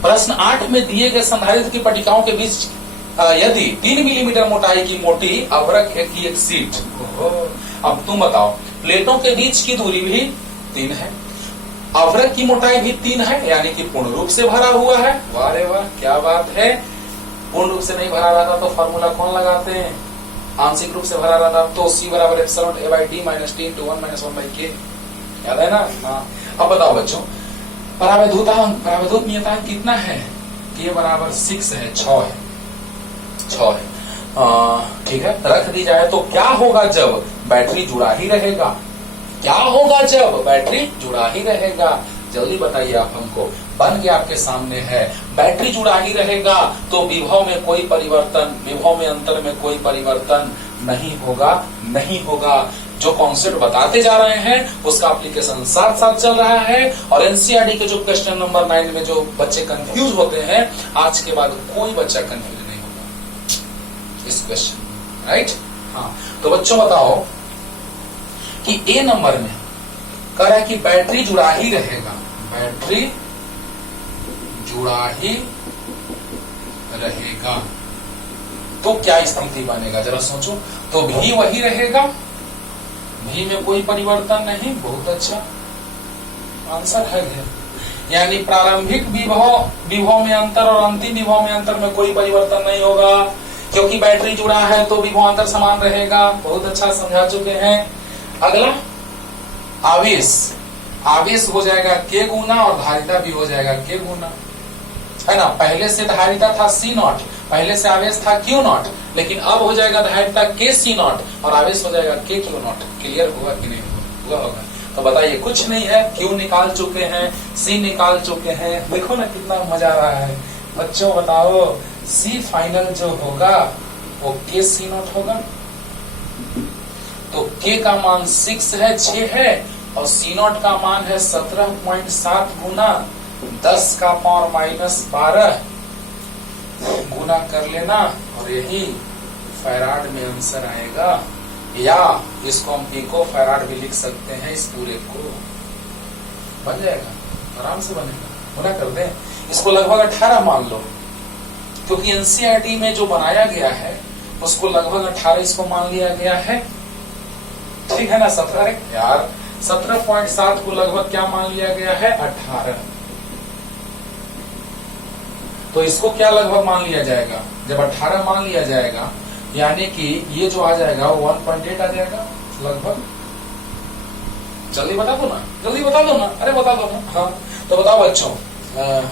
प्रश्न 8 में दिए गए संधारित्र की पट्टिकाओं के बीच यदि 3 मिलीमीटर मोटाई की मोटी अवरक की एक सीट, अब तुम बताओ, प्लेटों के बीच की दूरी भी 3 है, अवरक की मोटाई भी 3 है, यानी कि पूर्ण रूप से भरा हुआ है। वाह रे वाह, क्या बात है। पूर्ण रूप से नहीं भरा रहता तो फॉर्मूला कौन लगाते हैं, आंशिक रूप से भरा रहता तो C बराबर epsilon A by T minus T into 1 minus 1 by K, याद है ना। हाँ, अब बताओ बच्चों, परावैद्युत नियतांक कितना है, K बराबर 6 है, 6 है, 6 है। ठीक है, रख दी जाए तो क्या होगा जब बैटरी जुड़ा ही रहेगा, क्या होगा जब बैटरी जुड़ा ही रहेगा, जल्दी बताइए आप हमको। बन के आपके सामने है, बैटरी जुड़ा ही रहेगा तो विभव में कोई परिवर्तन, विभव में अंतर में कोई परिवर्तन नहीं होगा, नहीं होगा। जो कॉन्सेप्ट बताते जा रहे हैं उसका एप्लीकेशन साथ साथ चल रहा है, और एनसीईआरटी के जो क्वेश्चन नंबर 9 में जो बच्चे कंफ्यूज होते हैं, आज के बाद कोई बच्चा कंफ्यूज नहीं होगा इस क्वेश्चन में, राइट। हाँ, तो बच्चों बताओ कि ए नंबर में कह रहा है कि बैटरी जुड़ा ही रहेगा, बैटरी जुड़ा ही रहेगा, तो क्या स्थिति बनेगा जरा सोचो। तो भी वही रहेगा, भी में कोई परिवर्तन नहीं, बहुत अच्छा आंसर है। यानी प्रारंभिक विभव में अंतर और अंतिम विभव में अंतर में कोई परिवर्तन नहीं होगा, क्योंकि बैटरी जुड़ा है तो विभव अंतर समान रहेगा। बहुत अच्छा समझा चुके हैं। अगला आवेश, आवेश हो जाएगा K गुना और धारिता भी हो जाएगा K गुना, है ना। पहले से धारिता था C0, पहले से आवेश था Q0, लेकिन अब हो जाएगा धारिता KC0 और आवेश हो जाएगा KQ0। क्लियर हुआ कि नहीं हुआ? होगा। तो बताइए, कुछ नहीं है, Q निकाल चुके हैं, C निकाल चुके हैं, देखो ना कितना मजा आ रहा है। बच्चों बताओ, C फाइनल जो होगा वो KC0 होगा, तो K का मान 6 है, 6 है, और C0 का मान है 17.7 गुना 10 का पावर माइनस 12, गुना कर लेना और यही फैराड में आंसर आएगा, या इसको हम पिको फैराड भी लिख सकते हैं, इस पूरे को बन जाएगा, आराम से बनेगा। गुना कर दें, इसको लगभग 18 मान लो, क्योंकि एनसीईआरटी में जो बनाया गया है उसको लगभग 18 इसको मान लिया गया है, ठीक है ना। 17 यार 17.7 को लगभग क्या मान लिया गया है, 18। तो इसको क्या लगभग मान लिया जाएगा, जब 18 मान लिया जाएगा, यानी कि ये जो आ जाएगा वो 1.8 आ जाएगा लगभग। जल्दी बता दो ना, जल्दी बता दो ना, अरे बता दो ना। हाँ, तो बताओ बच्चों,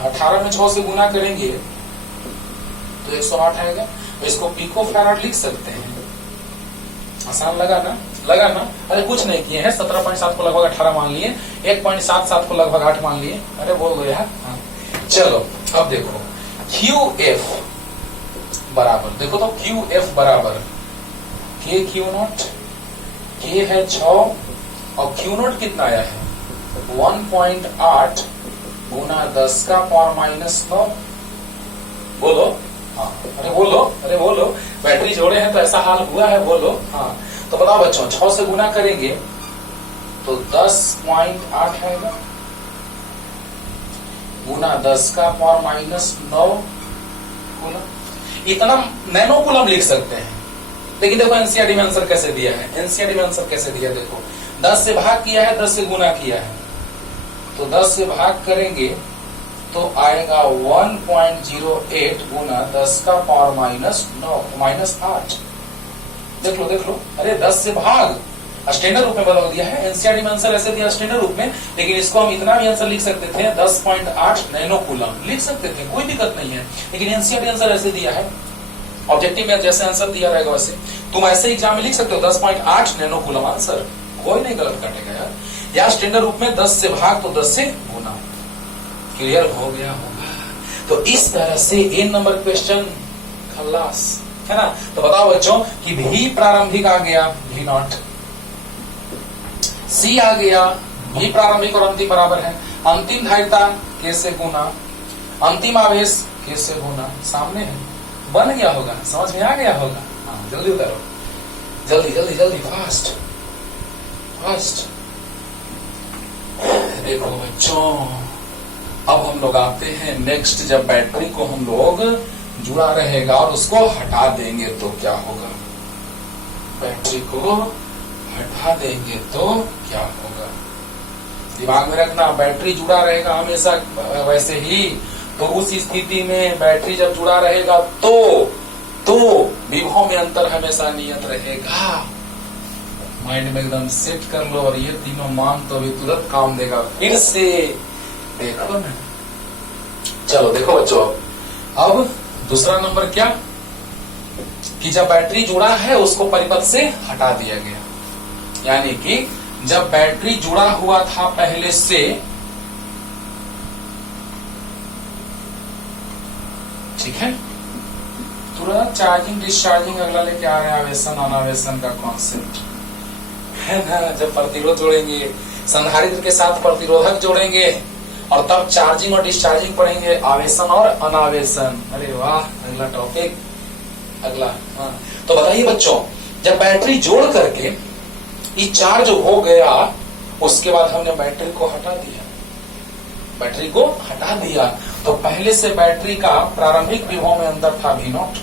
18 में 6 से गुना करेंगे तो 108 आएगा, तो इसको पिको फैराड लिख सकते हैं। आसान लगा ना, लगा ना। अरे कुछ नहीं किए हैं, 17.7 को लगभग 18 मान लिए, 1.77 को लगभग 8 मान लिए, अरे बोल गए यार। हाँ, चलो अब देखो, QF बराबर, देखो तो QF बराबर KQ0, K है 6 और Q0 कितना आया है 1.8 गुना 10 का पावर माइनस 9। बोलो हाँ, अरे बोलो, अरे बोलो, बैटरी जोड़े हैं तो ऐसा हाल हुआ है, बोलो हाँ। तो बताओ बच्चों, 6 से गुना करेंगे तो 10.8 आएगा, गुना 10 का पावर माइनस 9 कूलम। इतना नैनो कूलम लिख सकते हैं, लेकिन देखो एनसीईआरटी में आंसर कैसे दिया है, एनसीईआरटी में आंसर कैसे दिया, देखो 10 से भाग किया है, 10 से गुना किया है, तो 10 से भाग करेंगे तो आएगा 1.08 गुना 10 का पावर माइनस 9 माइनस 8। देख लो देख लो, अरे 10 से भाग स्टैंडर्ड रूप में बदल दिया है, एनसीईआरटी में आंसर ऐसे दिया स्टैंडर्ड रूप में, लेकिन इसको हम इतना भी आंसर लिख सकते थे 10.8 नैनो कूलम लिख सकते थे, कोई दिक्कत नहीं है, लेकिन एनसीईआरटी आंसर ऐसे दिया है। ऑब्जेक्टिव में जैसे आंसर दिया रहेगा वैसे तुम ऐसे एग्जाम में लिख सकते हो 10.8 नैनो कूलम आंसर, कोई नहीं गलत काटेगा यार। या स्टैंडर्ड रूप में 10 से भाग तो 10 से गुना। क्लियर हो गया होगा। तो इस तरह से ए नंबर क्वेश्चन खल्लास है ना। तो बताओ बच्चों कि भी प्रारंभिक आ गया V0, C आ गया, भी प्रारंभिक और अंतिम बराबर है, अंतिम धारिता K से गुना, अंतिम आवेश K से गुना, सामने है, बन गया होगा, समझ में आ गया होगा। हाँ जल्दी उतारो, जल्दी जल्दी जल्दी फास्ट। फर्स्ट। देखो बच्चों, अब हम लोग आते हैं नेक्स्ट। जब बैटरी को हम लोग जुड़ा रहेगा और उसको हटा देंगे तो क्या होगा? बैटरी को हटा देंगे तो क्या होगा? दिमाग में रखना, बैटरी जुड़ा रहेगा हमेशा वैसे ही, तो उस स्थिति में बैटरी जब जुड़ा रहेगा तो विभव में अंतर हमेशा नियत रहेगा। माइंड में एकदम सेट कर लो, और ये तीनों मान तो अभी तुरंत काम देगा। फिर से देखो ना, चलो देखो बच्चों, अब दूसरा नंबर क्या कि जब बैटरी जुड़ा है उसको परिपथ से हटा दिया गया, यानी कि जब बैटरी जुड़ा हुआ था पहले से, ठीक है, तुरंत चार्जिंग डिस्चार्जिंग अगला लेके आ रहे हैं, आवेशन अनावेशन का कॉन्सेप्ट है ना। जब प्रतिरोध जोड़ेंगे, संधारित्र के साथ प्रतिरोधक जोड़ेंगे और तब चार्जिंग और डिस्चार्जिंग पढ़ेंगे, आवेशन और अनावेशन। अरे वाह, अगला टॉपिक अगला। हाँ, तो बताइए बच्चों, जब बैटरी जोड़ करके ये चार्ज हो गया, उसके बाद हमने बैटरी को हटा दिया, बैटरी को हटा दिया, तो पहले से बैटरी का प्रारंभिक विभव में अंदर था V0,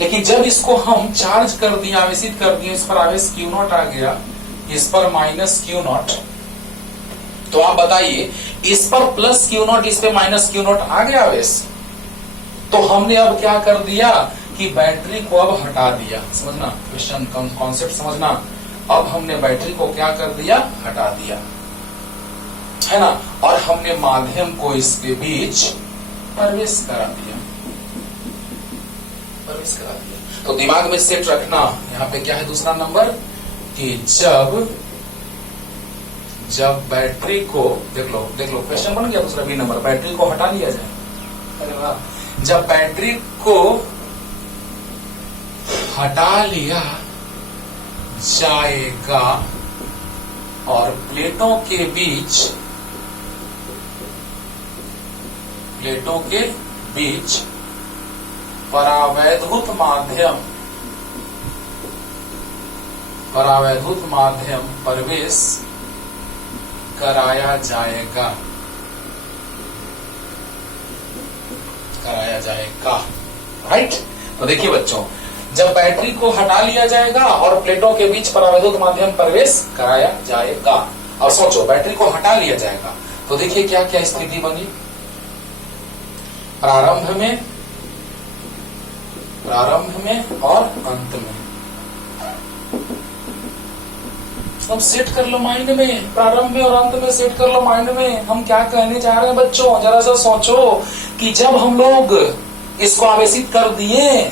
लेकिन जब इसको हम चार्ज कर दिया, आवेशित कर दिया, इस पर आवेश Q0 आ गया, इस पर माइनस Q0, तो आप बताइए, इस पर प्लस Q0, इस पे माइनस Q0 आ गया आवेश, तो हमने अब क्या कर दिया कि बैटरी को अब हटा दिया। समझना क्वेश्चन, कॉन्सेप्ट समझना। अब हमने बैटरी को क्या कर दिया? हटा दिया, है ना, और हमने माध्यम को इसके बीच प्रवेश करा दिया, प्रवेश करा दिया। तो दिमाग में सेट रखना, यहाँ पे क्या है दूसरा नंबर कि जब बैटरी को, देख लो क्वेश्चन बन गया दूसरा बी नंबर, बैटरी को हटा लिया जाए। अरे वाह, जब बैटरी को हटा लिया जाएगा और प्लेटों के बीच परावैद्युत माध्यम प्रवेश कराया जाएगा, राइट। तो देखिए बच्चों, जब बैटरी को हटा लिया जाएगा और प्लेटों के बीच परावैद्युत माध्यम प्रवेश कराया जाएगा। अब सोचो, बैटरी को हटा लिया जाएगा तो देखिए क्या क्या स्थिति बनी। प्रारंभ में और अंत में। अब सेट कर लो माइंड में, प्रारंभ में और अंत में सेट कर लो माइंड में। हम क्या कहने जा रहे हैं बच्चों, जरा सा सोचो कि जब हम लोग इसको आवेशित कर दिए,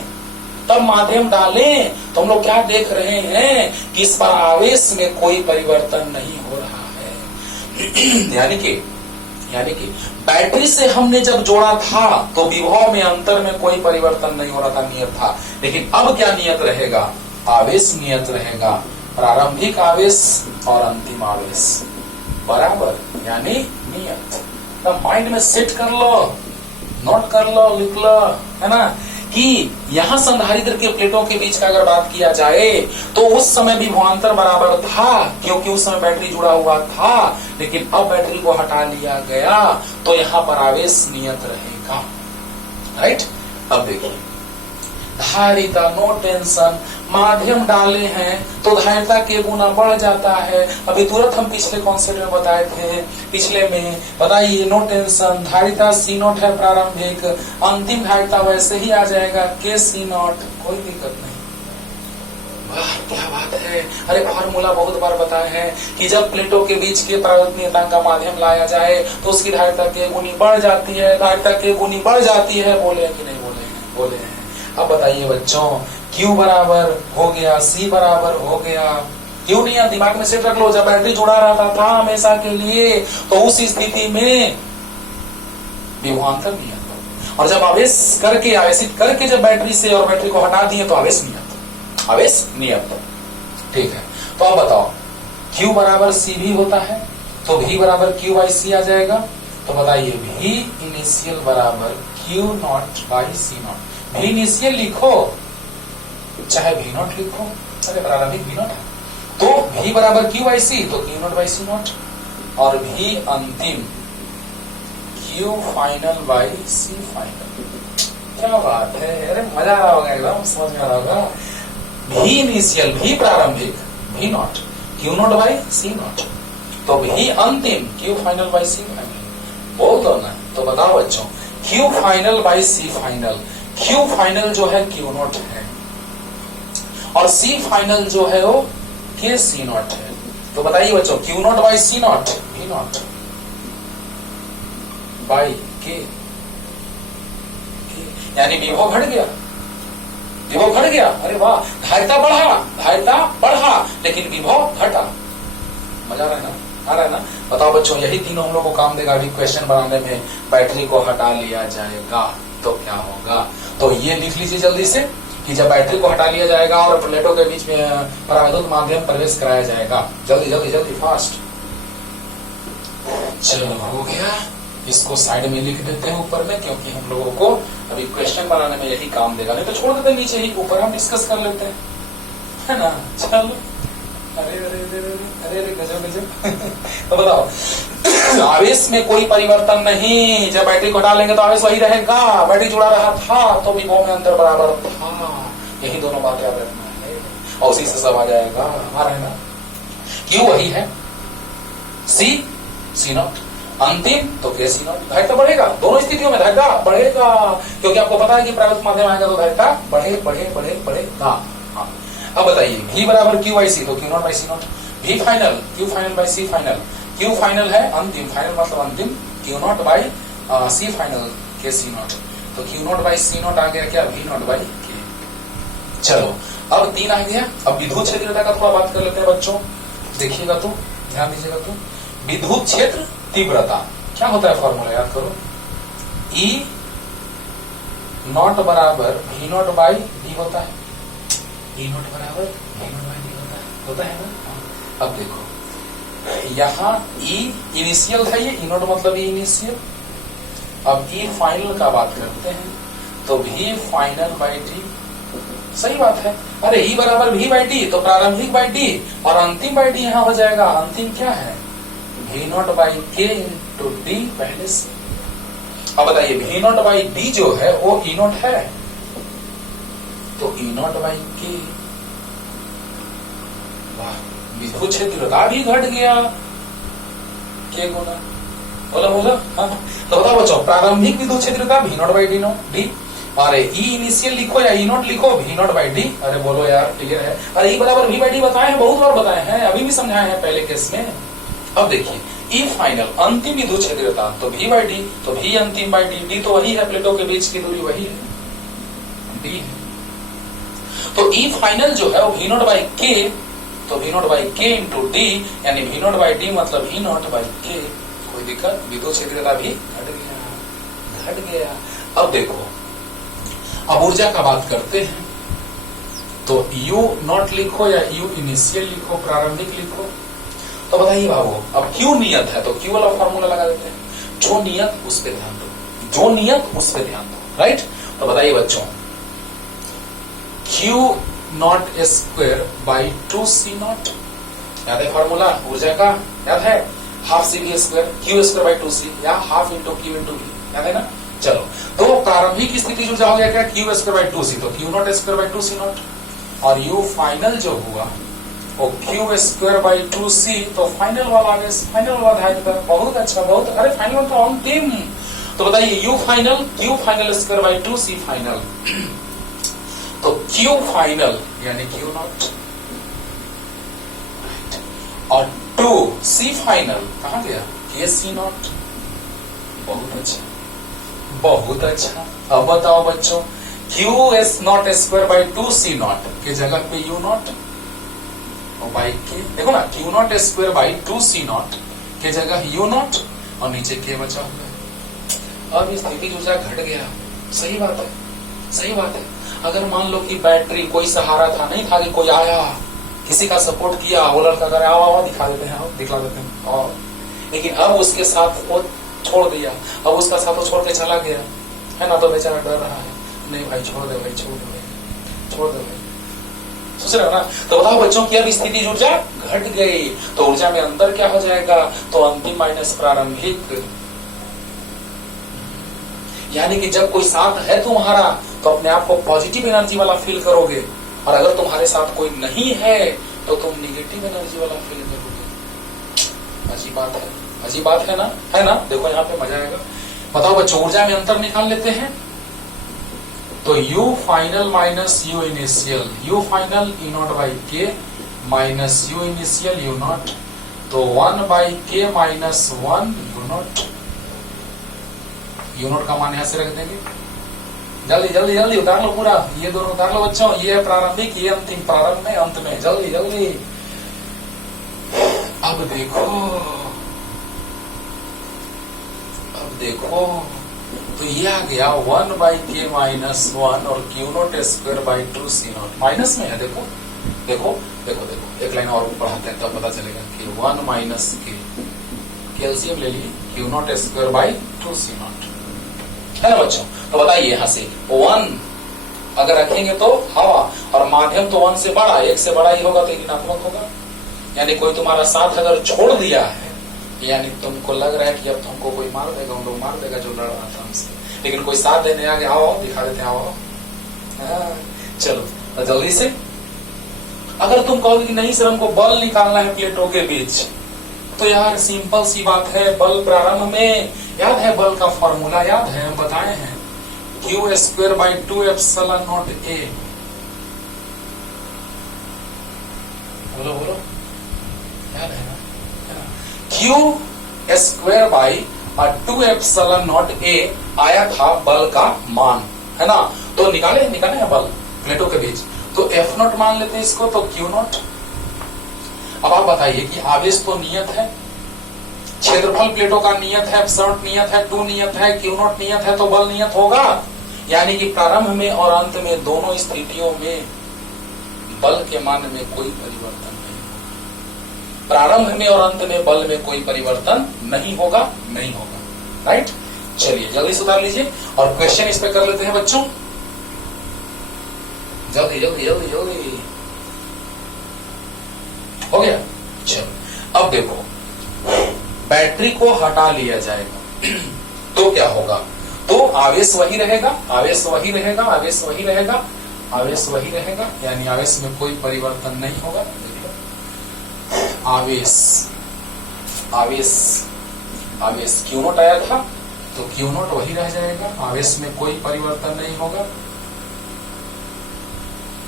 तब माध्यम डालें, तो हम लोग क्या देख रहे हैं कि इस पर आवेश में कोई परिवर्तन नहीं हो रहा है। यानी कि बैटरी से हमने जब जोड़ा था तो विभव में अंतर में कोई परिवर्तन नहीं हो रहा था, नियत था। लेकिन अब क्या नियत रहेगा? आवेश नियत रहेगा, प्रारंभिक आवेश और अंतिम आवेश बराबर, यानी नियत। तो माइंड में सेट कर लो, नोट कर लो, लिख लो, है ना, कि यहां संधारित्र के प्लेटों के बीच का अगर बात किया जाए तो उस समय विभवांतर बराबर था, क्योंकि उस समय बैटरी जुड़ा हुआ था। लेकिन अब बैटरी को हटा लिया गया तो यहां पर आवेश नियत रहेगा, राइट। अब देखिए, धारिता, नो टेंशन, माध्यम डाले हैं तो धारिता के गुना बढ़ जाता है। अभी तुरंत हम पिछले कॉन्सेप्ट में बताए थे, पिछले में बताइए, नो टेंशन, धारिता C0 है प्रारंभिक, अंतिम धारिता वैसे ही आ जाएगा KC0, कोई दिक्कत नहीं। वाह क्या बात है। अरे फार्मूला बहुत बार बताया है कि जब प्लेटों के बीच के परावैद्युत नियतांक का माध्यम लाया जाए तो उसकी धारिता के गुनी बढ़ जाती है, धारिता के गुनी बढ़ जाती है। बोले कि नहीं बोले? बोले हैं। अब बताइए बच्चों, Q बराबर हो गया, C बराबर हो गया, क्यों नहीं? दिमाग में सेट रख लो, जब बैटरी जुड़ा रहता था हमेशा के लिए तो उस स्थिति में विभवांतर नियत, और जब आवेश करके, आवेशित करके जब बैटरी से और बैटरी को हटा दिए तो आवेश नियत। ठीक है, तो अब बताओ, Q बराबर C भी होता है तो V बराबर Q बाई C आ जाएगा। तो बताइए, V इनिशियल बराबर Q0 by C0। V initial लिखो चाहे V0 लिखो, अरे प्रारंभिक V0 है, तो V बराबर Q बाई सी, तो Q not by C nought, और V अंतिम Q final by C final. क्या बात है, अरे मजा आ रहा होगा, एकदम समझ में आ रहा होगा। V इनिशियल, V प्रारंभिक, V nought, Q not by C not, तो V अंतिम Q final by C final. बोल दो ना, तो बताओ बच्चों, Q final by C final, Q final जो है Q नॉट है, और C फाइनल जो है वो K सी नॉट है। तो बताइए बच्चों, Q not by C not, V nought by K, यानी विभव घट गया, विभव घट गया। अरे वाह, धारिता बढ़ा, धारिता बढ़ा, लेकिन विभव घटा। मजा आ रहा है ना, आ रहा है ना। बताओ बच्चों, यही तीनों हम लोग को काम देगा अभी क्वेश्चन बनाने में। बैटरी को हटा लिया जाएगा तो क्या होगा, तो ये लिख लीजिए जल्दी से कि जब बैटरी को हटा लिया जाएगा और प्लेटों के बीच में पराविद्युत माध्यम प्रवेश कराया जाएगा। जल्दी जल्दी जल्दी फास्ट। चलो हो गया, इसको साइड में लिख देते हैं ऊपर में, क्योंकि हम लोगों को अभी क्वेश्चन बनाने में यही काम देगा, नहीं तो छोड़ देते नीचे ही, ऊपर हम डिस्कस कर लेते हैं, है ना। चलो, अरे अरे अरे अरे अरे गजब गजब। तो बताओ, आवेश में कोई परिवर्तन नहीं, जब बैटरी को हटा लेंगे तो आवेश वही रहेगा, बैटरी जुड़ा रहा था तो विभव में अंतर बराबर था। यही दोनों बात याद रखना है, और उसी से सब आ जाएगा। आ रहा है ना, क्यों वही है, सी नॉट अंतिम, तो K सी नॉट। धारिता बढ़ेगा, दोनों स्थितियों में धारिता बढ़ेगा, क्योंकि आपको पता है कि प्रारंभिक माध्यम आएगा तो धारिता बढ़ेगा। हाँ, अब बताइए, V बराबर Q बाई सी, तो Q not by C not. V final, Q final by C final, Q final है अंतिम, फाइनल मतलब अंतिम, Q not by C final K C not, तो Q not by C naught आ गया क्या, V nought by K। चलो, अब 3 आ गया। अब विद्युत क्षेत्र का थोड़ा बात कर लेते हैं बच्चों, देखिएगा तो, ध्यान दीजिएगा तो। विद्युत क्षेत्र तीव्रता क्या होता है, फॉर्मूला याद करो, E नॉट बराबर V नॉट बाई D होता है, E नॉट बराबर V नॉट बाई D होता है ना। अब देखो, यहाँ E इनिशियल था, ये E नॉट मतलब E इनिशियल। अब E फाइनल का बात करते हैं, तो V फाइनल बाई D, सही बात है। अरे E बराबर V बाई D, तो प्रारंभिक बाई D और अंतिम बाई D यहाँ हो जाएगा। अंतिम क्या है, V nought by K into D पहले से। अब बताइए, V नॉट बाई D जो है वो E नॉट है, तो E नॉट बाई K। वाह, विद्युत क्षेत्रता भी घट गया, K गुना, बोला बोला। हाँ, तो बताओ बच्चों, प्रारंभिक विद्युत क्षेत्रता V नॉट बाई D। अरे E इनिशियल लिखो या E नॉट लिखो, V नॉट बाई D। अरे बोलो यार, क्लियर है। अरे E बराबर V बाई D बताए हैं, बहुत बार बताए हैं, अभी भी समझाए हैं पहले केस में। अब देखिए, E फाइनल अंतिम विद्युत क्षेत्रता, तो V बाई D, तो V अंतिम बाई D तो वही है, प्लेटों के बीच की दूरी वही है, D है। तो E फाइनल जो है वो V नॉट बाई K, तो V nought by K into D, यानी V नॉट बाई D मतलब V नॉट बाई K। कोई दिक्कत, विद्युत क्षेत्रता भी घट गया। अब देखो, अब ऊर्जा का बात करते हैं, तो U नॉट लिखो या U इनिशियल लिखो, प्रारंभिक लिखो। तो बताइए बाबू, अब Q नियत है तो Q वाला फॉर्मूला लगा देते हैं, जो नियत उस पे ध्यान दो, जो नियत उस पे ध्यान दो, राइट। तो बताइए बच्चों, Q nought square by 2C नॉट, याद है फॉर्मूला ऊर्जा का, याद है, half C B square, Q square by 2C, या half into Q into V, याद है ना। चलो, तो प्रारंभिक स्थिति जो हो गया क्या, Q स्क्वायर बाई 2C, तो Q nought square by 2C not, और U फाइनल जो हुआ वो Q स्क्वायर बाई 2C, तो फाइनल वाला आ गया, फाइनल वाला ध्यान पर। बहुत अच्छा, बहुत, अरे फाइनल तो अंतिम। तो बताइए, U final, Q final square by 2C final, तो Q फाइनल यानी Q नॉट, और 2C फाइनल कहाँ गया, K सी नॉट। बहुत अच्छा, बहुत अच्छा। अब बताओ बच्चों, Q S not square by 2C not के जगह पे U नॉट और बाई K, देखो ना, Q nought square by 2C not के जगह U नॉट और नीचे K बचा हुआ है। अब स्थिति ऊर्जा घट गया, सही बात है, सही बात है। अगर मान लो कि बैटरी कोई सहारा था, नहीं था कि कोई आया किसी का सपोर्ट किया, वो लड़का करे आओ दिखा देते हैं, दिखला देते हैं, और लेकिन अब उसके साथ वो छोड़ दिया, अब उसका साथ वो छोड़ के चला गया, है ना, तो बेचारा डर रहा है, नहीं भाई छोड़ दे भाई, छोड़ दे भाई, छोड़ दे भाई, सोच रहे हो ना। तो बताओ बच्चों की अब स्थिति ऊर्जा घट गई, तो ऊर्जा में अंतर क्या हो जाएगा, तो अंतिम माइनस प्रारंभिक। यानी कि जब कोई साथ है तुम्हारा तो अपने आप को पॉजिटिव एनर्जी वाला फील करोगे, और अगर तुम्हारे साथ कोई नहीं है तो तुम निगेटिव एनर्जी वाला फील करोगे। अजीब बात है, अजीब बात है ना। देखो यहाँ पे मजा आएगा। बताओ बच्चों ऊर्जा में अंतर निकाल लेते हैं। तो U final minus U initial, U final E naught by K minus U initial U naught, तो 1 by K minus 1 U naught. U naught का मान यहां से रख देंगे। जल्दी जल्दी जल्दी उतार लो पूरा, ये दोनों उतार लो बच्चों, ये प्रारंभिक ये अंतिम, प्रारंभ में अंत में, जल्दी जल्दी। अब देखो, अब देखो, तो ये आ गया 1 बाई के माइनस 1 और Q nought square by 2 C nought, minus में है। देखो देखो देखो देखो, एक लाइन और पढ़ाते हैं तब पता चलेगा कि 1 माइनस के, कैल्सियम ले लिए, Q nought square by 2 C nought, है ना बच्चों। तो बताइए यहां से 1 अगर रखेंगे तो हवा, और माध्यम तो 1 से बड़ा, 1 से बड़ा ही होगा तो ऋणात्मक होगा। यानी कोई तुम्हारा साथ अगर छोड़ दिया है, यानी तुमको लग रहा है कि अब तुमको कोई मार देगा, उन लोग मार देगा जो लड़ रहा था हमसे, लेकिन कोई साथ देने आगे, आओ दिखा देते हैं, आओ। चलो तो जल्दी से, अगर तुम कहोगे कि नहीं सर हमको बल निकालना है प्लेटों के बीच, तो यार सिंपल सी बात है, बल प्रारंभ में याद है, बल का फॉर्मूला याद है, हम बताए हैं, Q square by 2 epsilon naught ए। बोलो बोलो, याद है ना, Q square by 2 epsilon naught ए आया था बल का मान, है ना। तो निकाले हैं बल प्लेटों के बीच, तो एफ नॉट मान लेते हैं इसको, तो क्यू नॉट। अब आप बताइए कि आवेश तो नियत है, क्षेत्रफल प्लेटों का नियत है, एप्सिलॉन नियत है, 2 नियत है, क्यू नॉट नियत है, तो बल नियत होगा। यानी कि प्रारंभ में और अंत में दोनों स्थितियों में बल के मान में कोई परिवर्तन नहीं होगा। प्रारंभ में और अंत में बल में कोई परिवर्तन नहीं होगा, नहीं होगा, राइट। चलिए जल्दी से उतार लीजिए और क्वेश्चन इस पे कर लेते हैं बच्चों, जल्दी जल्दी जल्दी जल्दी। हो गया। चलो अब देखो, बैटरी को हटा लिया जाएगा तो क्या होगा, तो आवेश वही रहेगा, आवेश वही रहेगा, आवेश वही रहेगा, आवेश वही रहेगा, यानी आवेश में कोई परिवर्तन नहीं होगा। देखिए आवेश आवेश आवेश क्यू नॉट आया था, तो क्यू नॉट वही रह जाएगा, आवेश में कोई परिवर्तन नहीं होगा।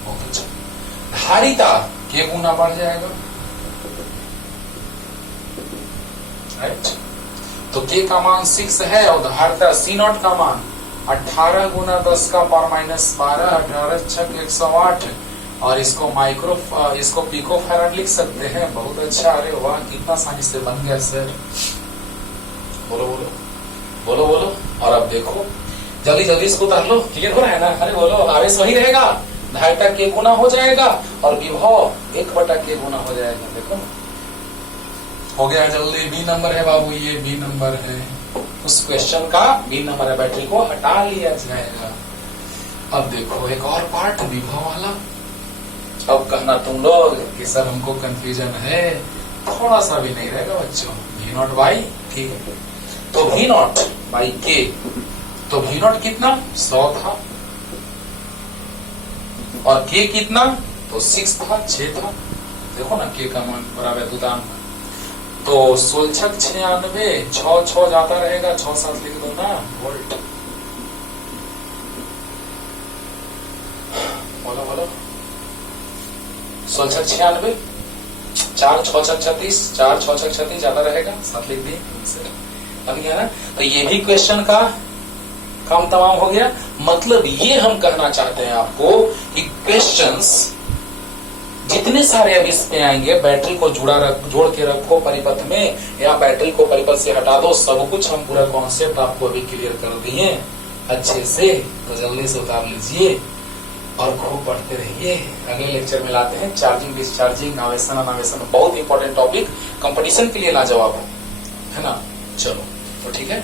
बहुत अच्छा। धारिता के गुना बढ़ जाएगा, राइट। तो के का मान 6 है और धारिता सी नॉट का मान 18 गुना 10 का पावर माइनस 12, 18 छक 108, और इसको इसको पिको फैराड लिख सकते हैं। बहुत अच्छा, अरे वाह कितना आसानी से बन गया सर। बोलो बोलो बोलो बोलो। और अब देखो जल्दी जल्दी इसको उतार लो, क्लियर हो रहा है ना। अरे बोलो, आवेश वही रहेगा, धारिता के गुना हो जाएगा और विभव 1 के गुना हो जाएगा। देखो हो गया, जल्दी। बी नंबर है बाबू, ये बी नंबर है, उस क्वेश्चन का बी नंबर है, बैटरी को हटा लिया जाएगा। अब देखो एक और पार्ट विभव वाला। अब कहना तुम लोग कि सर हमको कंफ्यूजन है, थोड़ा सा भी नहीं रहेगा बच्चों। V नॉट बाई के, तो V नॉट बाई के, तो V नॉट कितना 100 था और के कितना, तो 6 था, 6 था। देखो ना के का मान बराबर दुदान, तो 16 96, 6 6 जाता रहेगा, 6 7 लिख दो ना वोल्ट। बोलो बोलो, 16 96, 4 6 6 36, 4 6 6 36 ज्यादा रहेगा, 7 लिख दिए, बन गया ना। तो ये भी क्वेश्चन का काम तमाम हो गया। मतलब ये हम कहना चाहते हैं आपको कि क्वेश्चंस जितने सारे अब इसमें आएंगे, बैटरी को जोड़ के रखो परिपथ में, या बैटरी को परिपथ से हटा दो, सब कुछ हम पूरा कॉन्सेप्ट आपको अभी क्लियर कर दिए अच्छे से। तो जल्दी से उतार लीजिए और खूब पढ़ते रहिए। अगले लेक्चर में लाते हैं चार्जिंग डिस्चार्जिंग, आवेशन अनावेशन, बहुत इंपॉर्टेंट टॉपिक, कंपटीशन के लिए लाजवाब है ना। चलो तो ठीक है।